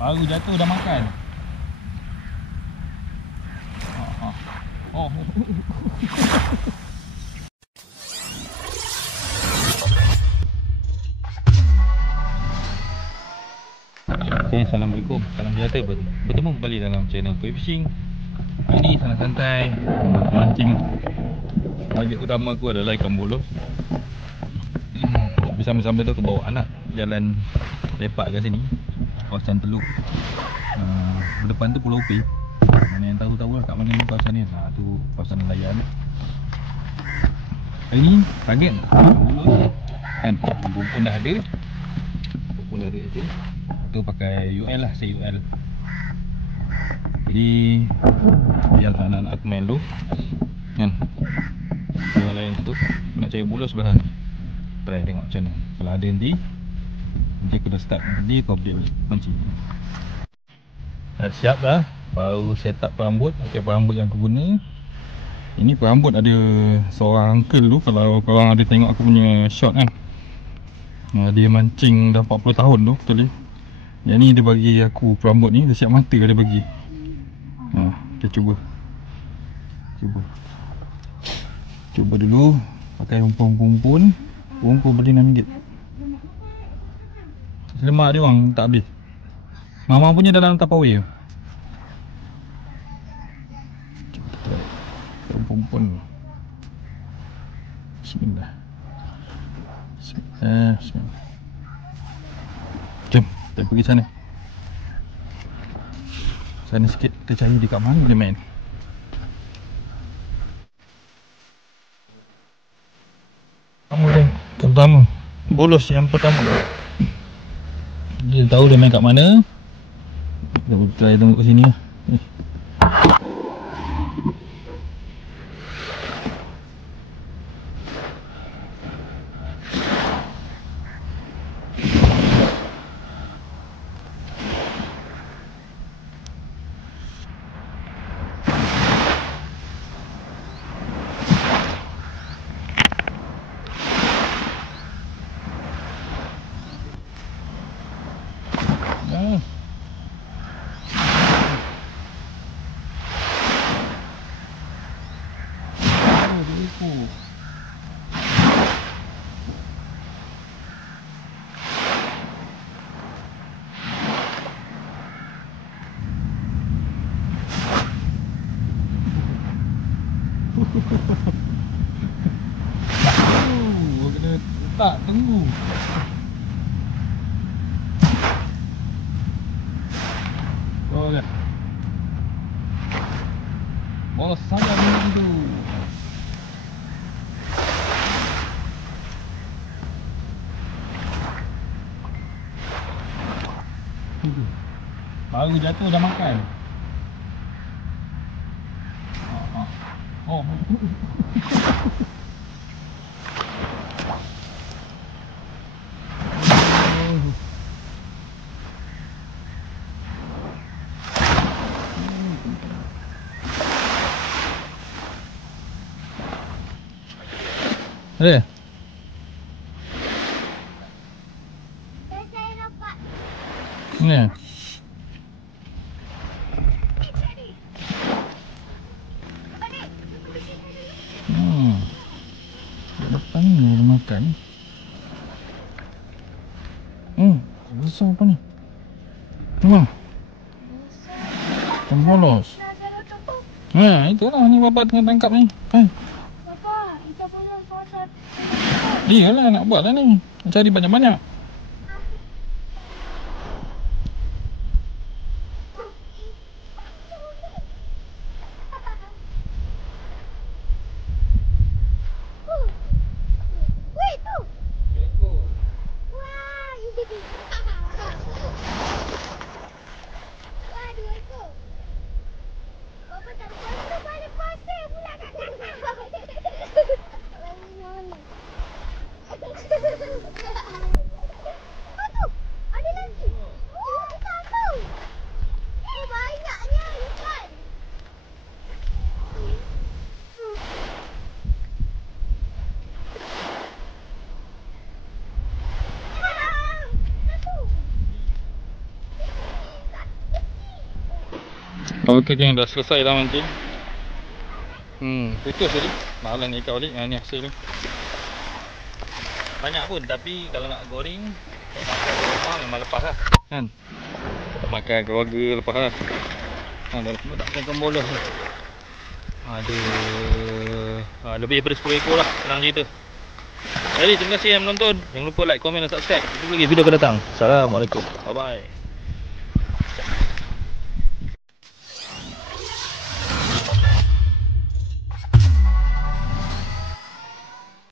Baru jatuh dah makan. Oh. Okay, Assalamualaikum. Salam sejahtera. Bertemu kembali dalam channel Koi Fishing. Hari ni santai-santai mancing. Target utama aku adalah ikan bolos. Bersama-sama tu ke bawah anak jalan lepak kat sini, kawasan Teluk. Depan tu Pulau P. Mana yang tahu-tahu lah kat mana ni kawasan ni. Tu kawasan nelayan. Hari ni target bolos kan, pun dah ada. Pun dah ada je. Tu pakai UL lah, saya UL. Jadi biar anak-anak aku main dulu kan. Yang lain tu nak cari bolos sebelah ni. Try tengok macam mana. Kalau ada nanti aku dah start. Nanti aku update mancing. Dah siap dah. Baru set up perambut. Pakai perambut yang aku guna. Ini perambut ada seorang uncle tu. Kalau korang ada tengok aku punya shot kan, dia mancing dah 40 tahun tu betul ni. Yang ni dia bagi aku perambut ni. Dia siap mata dia bagi. Kita cuba dulu. Pakai umpun-umpun. Umpun beli RM6. Lemak dia orang tak habis. Mama punya dalam Tupperware. Umpun. Bismillah. Bismillah. Jom, kita pergi sana. Sana sikit, kita cari dekat mana boleh main. Pertama, bolos yang pertama. Dia tahu dia main kat mana. Kita try tunggu kat sini lah. Kena letak tunggu. Oh lihat. Bolos saja dulu. Baru jatuh dah makan. Oh. Ada? Saya dapat. Ni. Depan ni ada makan. Besar apa ni? Tengok. Ikan bolos. Itulah ni bapa tengah tangkap ni. Bapa, ikan bolos pasal. Iyalah nak buat lah ni. Cari banyak-banyak. Okey geng, dah selesai dah mancing. Putus tadi. Malam ni ikan balik. Ni hasil ni. Banyak pun, tapi kalau nak goreng memang lepas lah kan. Makan keluarga lepas lah. Dah tak makan bola. Ada lebih daripada 10 ekor lah, senang cerita. Jadi terima kasih yang menonton. Jangan lupa like, komen dan subscribe. Jumpa lagi video akan datang. Assalamualaikum. Bye bye.